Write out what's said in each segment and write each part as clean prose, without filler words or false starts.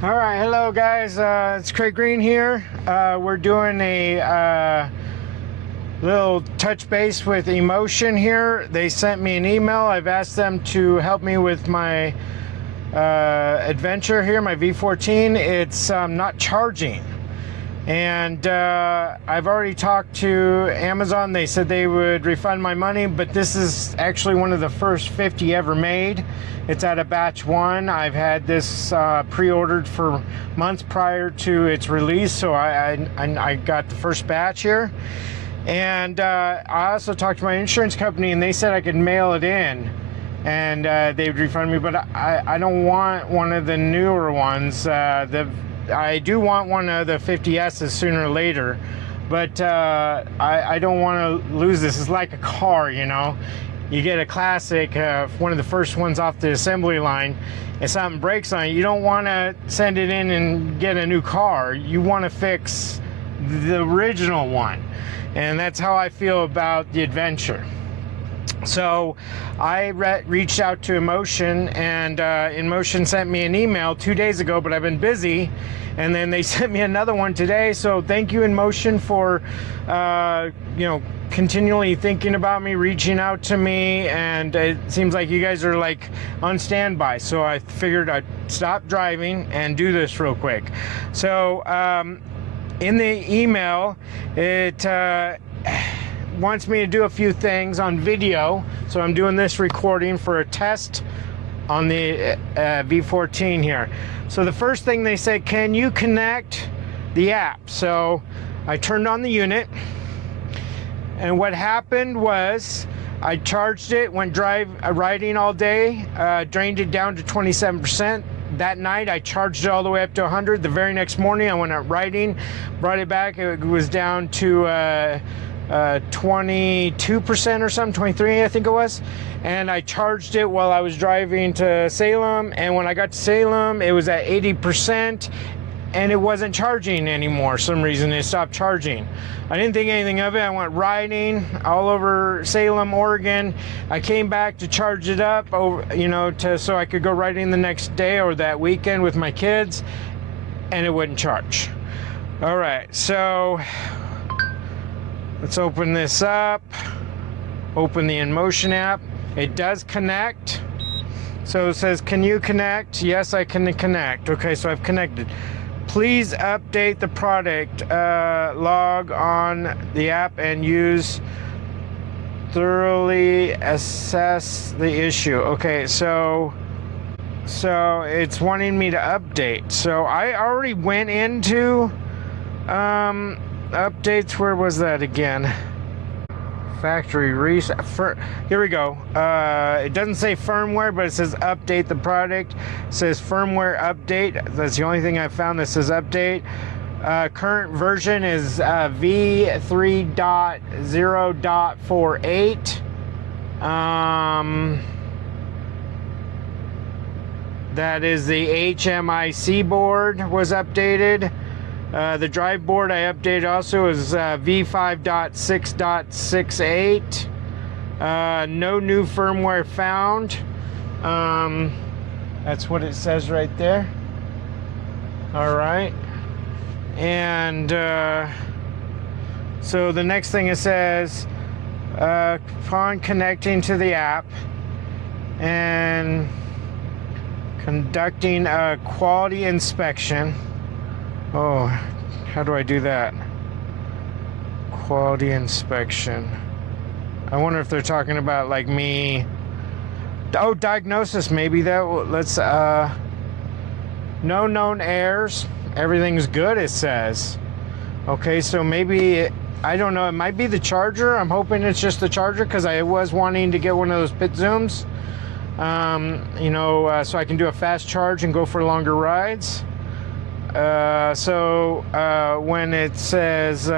All right, hello guys, it's Cray Green here. We're doing a little touch base with Inmotion here. They sent me an email. I've asked them to help me with my adventure here, my V14. It's not charging. And I've already talked to Amazon. They said they would refund my money, but this is actually one of the first 50 ever made. It's at a batch one. I've had this pre-ordered for months prior to its release, so I got the first batch here. And I also talked to my insurance company, and they said I could mail it in, and they would refund me, but I don't want one of the newer ones. I do want one of the 50S's sooner or later, but I don't want to lose this. It's like a car, you know. You get a classic, one of the first ones off the assembly line, and something breaks on it. You don't want to send it in and get a new car. You want to fix the original one, and that's how I feel about the adventure. So I reached out to Inmotion, and Inmotion sent me an email 2 days ago, but I've been busy, and then they sent me another one today. So thank you, Inmotion, for continually thinking about me, reaching out to me, and it seems like you guys are like on standby. So I figured I'd stop driving and do this real quick. So in the email, it wants me to do a few things on video, so I'm doing this recording for a test on the V14 here. So the first thing they said, can you connect the app? So I turned on the unit, and what happened was I charged it, went riding all day, drained it down to 27%. That night I charged it all the way up to 100. The very next morning I went out riding, brought it back. It was down to 22% or something, 23 I think it was, and I charged it while I was driving to Salem, and when I got to Salem it was at 80% and it wasn't charging anymore. For some reason it stopped charging. I didn't think anything of it. I went riding all over Salem, Oregon. I came back to charge it up so I could go riding the next day or that weekend with my kids, and it wouldn't charge. All right, so let's open this up, open the Inmotion app. It does connect. So it says, can you connect? Yes, I can connect. Okay, so I've connected. Please update the product, log on the app and thoroughly assess the issue. Okay, so it's wanting me to update. So I already went into updates. Where was that again? Factory reset. Here we go. It doesn't say firmware, but it says update the product. It says firmware update. That's the only thing I found that says update. Current version is V3.0.48. That is the HMIC board was updated. The drive board I updated also is V5.6.68. No new firmware found. That's what it says right there. All right. And so the next thing it says, upon connecting to the app and conducting a quality inspection. Oh, how do I do that? Quality inspection. I wonder if they're talking about like me. Oh, diagnosis maybe. Let's no known errors. Everything's good, it says. Okay, so maybe, I don't know, it might be the charger. I'm hoping it's just the charger, because I was wanting to get one of those pit zooms, so I can do a fast charge and go for longer rides. When it says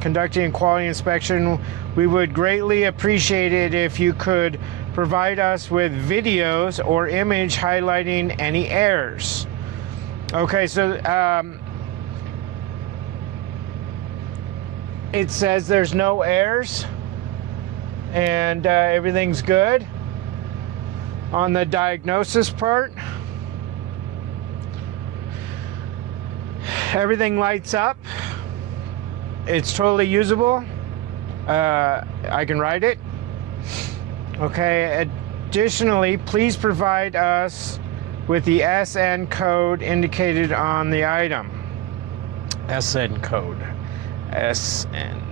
conducting a quality inspection, we would greatly appreciate it if you could provide us with videos or image highlighting any errors. Okay, so it says there's no errors and everything's good on the diagnosis part. Everything lights up. It's totally usable. I can ride it. Okay, additionally, please provide us with the SN code indicated on the item. SN code. SN.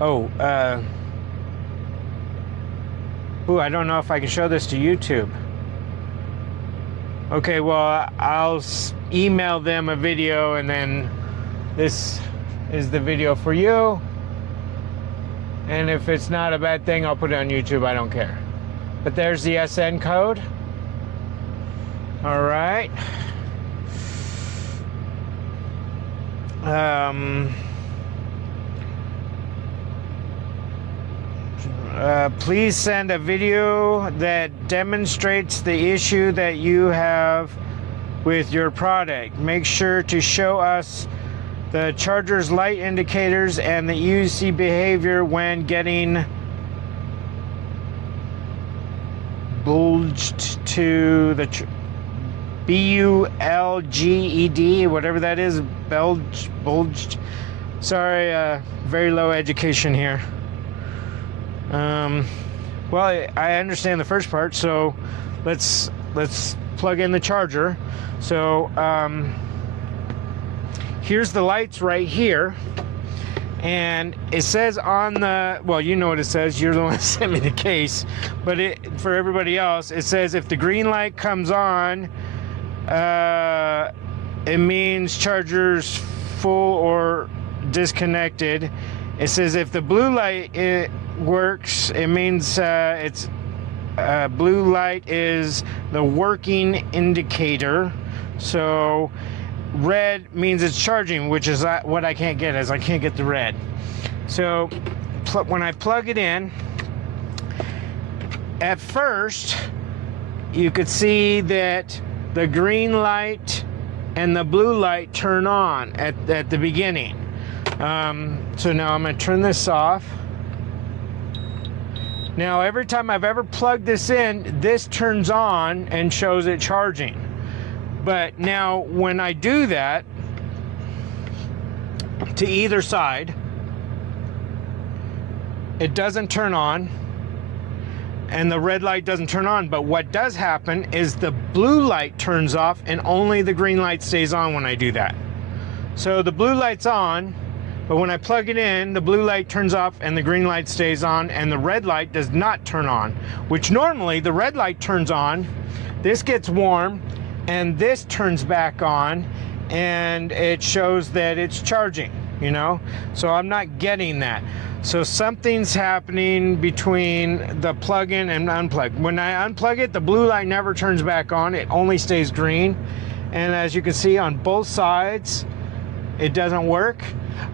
Oh, I don't know if I can show this to YouTube. Okay, well, I'll email them a video, and then this is the video for you. And if it's not a bad thing, I'll put it on YouTube. I don't care. But there's the SN code. All right. Please send a video that demonstrates the issue that you have with your product. Make sure to show us the charger's light indicators and the UC behavior when getting bulged to the bulged, whatever that is, bulged. Sorry, very low education here. Well, I understand the first part, so let's plug in the charger. So here's the lights right here, and it says on the, well, you know what it says, you're the one that sent me the case, but for everybody else, it says if the green light comes on, it means charger's full or disconnected. It says if the blue light works, it means it's blue light is the working indicator. So red means it's charging, which is what I can't get, is I can't get the red. So when I plug it in, at first you could see that the green light and the blue light turn on at the beginning. So now I'm going to turn this off. Now every time I've ever plugged this in, this turns on and shows it charging. But now when I do that to either side, it doesn't turn on and the red light doesn't turn on. But what does happen is the blue light turns off and only the green light stays on when I do that. So the blue light's on, but when I plug it in, the blue light turns off and the green light stays on, and the red light does not turn on, which normally the red light turns on, this gets warm, and this turns back on, and it shows that it's charging, you know? So I'm not getting that. So something's happening between the plug-in and unplug. When I unplug it, the blue light never turns back on, it only stays green. And as you can see on both sides, it doesn't work.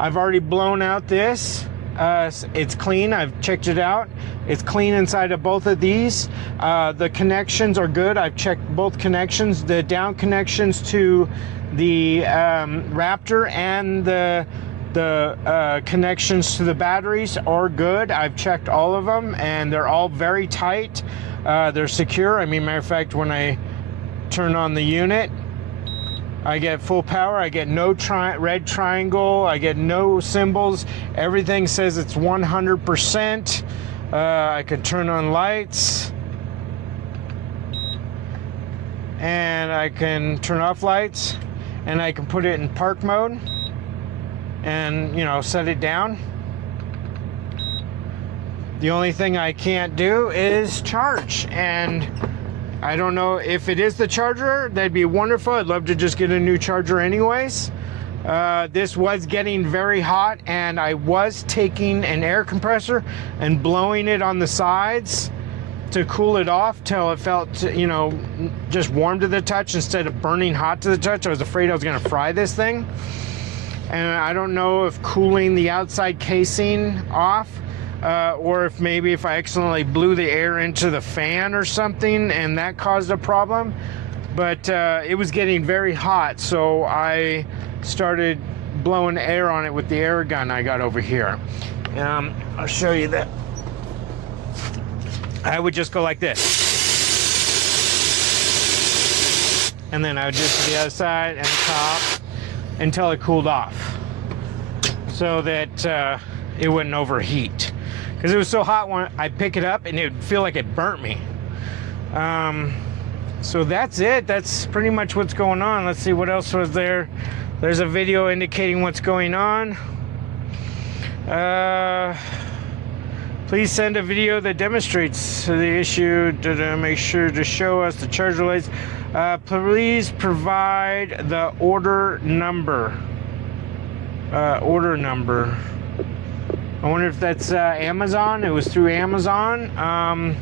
I've already blown out this. It's clean. I've checked it out. It's clean inside of both of these. The connections are good. I've checked both connections. The down connections to the Raptor and the connections to the batteries are good. I've checked all of them, and they're all very tight. They're secure. I mean, matter of fact, when I turn on the unit, I get full power. I get no red triangle. I get no symbols. Everything says it's 100%. I can turn on lights, and I can turn off lights, and I can put it in park mode and, you know, set it down. The only thing I can't do is charge, and I don't know if it is the charger. That'd be wonderful. I'd love to just get a new charger anyways. This was getting very hot, and I was taking an air compressor and blowing it on the sides to cool it off till it felt, you know, just warm to the touch instead of burning hot to the touch. I was afraid I was going to fry this thing. And I don't know if cooling the outside casing off, or if maybe if I accidentally blew the air into the fan or something and that caused a problem. But it was getting very hot, so I started blowing air on it with the air gun I got over here. I'll show you that. I would just go like this. And then I would just do the other side and the top. until it cooled off, so that it wouldn't overheat. Because it was so hot when I pick it up and it would feel like it burnt me. So that's it. That's pretty much what's going on. Let's see what else was there. There's a video indicating what's going on. Please send a video that demonstrates the issue. Make sure to show us the charger lights. Please provide the order number. Order number. I wonder if that's Amazon. It was through Amazon.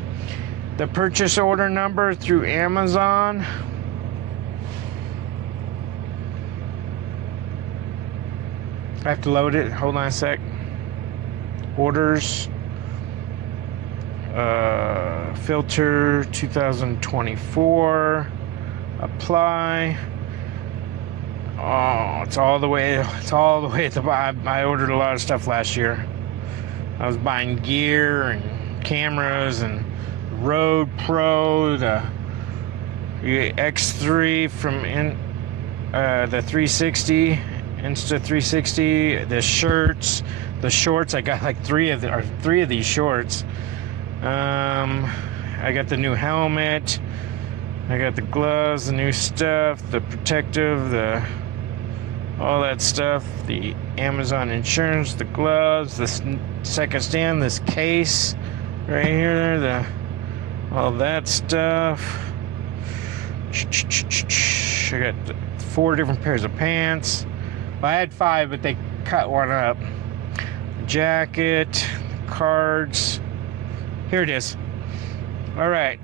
The purchase order number through Amazon. I have to load it. Hold on a sec. Orders. Filter 2024. Apply. Oh, it's all the way at the bottom. I ordered a lot of stuff last year. I was buying gear and cameras and Rode Pro, the X3 from the 360, Insta 360, the shorts. I got like three of these shorts. I got the new helmet. I got the gloves, the new stuff, the protective, all that stuff, the Amazon insurance, the gloves, the second stand, this case right here, all that stuff. I got 4 different pairs of pants. Well, I had 5, but they cut one up. Jacket, cards. Here it is. All right.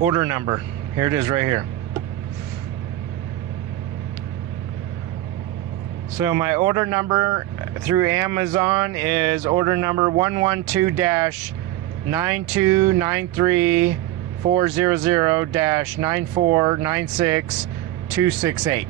Order number. Here it is right here. So my order number through Amazon is order number 112-9293400-9496268.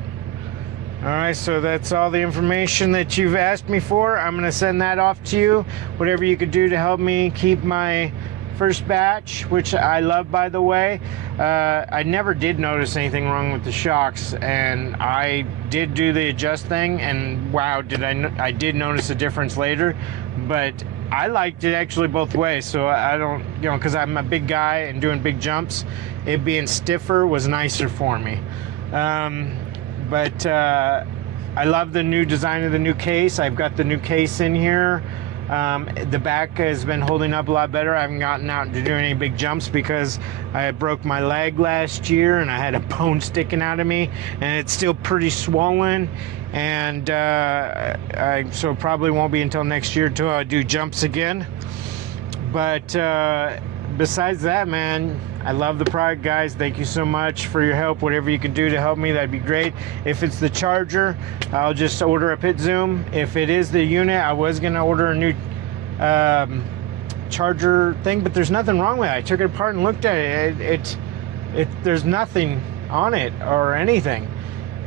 All right, so that's all the information that you've asked me for. I'm going to send that off to you. Whatever you could do to help me keep my first batch, which I love, by the way. I never did notice anything wrong with the shocks, and I did do the adjust thing, and wow, I did notice a difference later. But I liked it actually both ways, so I don't, because I'm a big guy and doing big jumps, it being stiffer was nicer for me. But I love the new design of the new case. I've got the new case in here. The back has been holding up a lot better. I haven't gotten out to do any big jumps because I broke my leg last year and I had a bone sticking out of me, and it's still pretty swollen, and so it probably won't be until next year until I do jumps again. But besides that, man, I love the product, guys. Thank you so much for your help. Whatever you can do to help me, that'd be great. If it's the charger, I'll just order a pit zoom. If it is the unit, I was gonna order a new charger thing, but there's nothing wrong with it. I took it apart and looked at it. There's nothing on it or anything,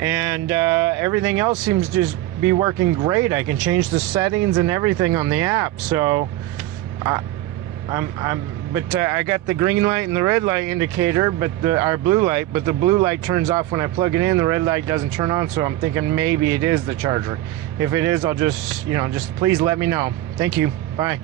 and everything else seems to just be working great. I can change the settings and everything on the app. So I got the green light and the red light indicator, but our blue light, but the blue light turns off when I plug it in. The red light doesn't turn on, so I'm thinking maybe it is the charger. If it is, I'll just please let me know. Thank you. Bye.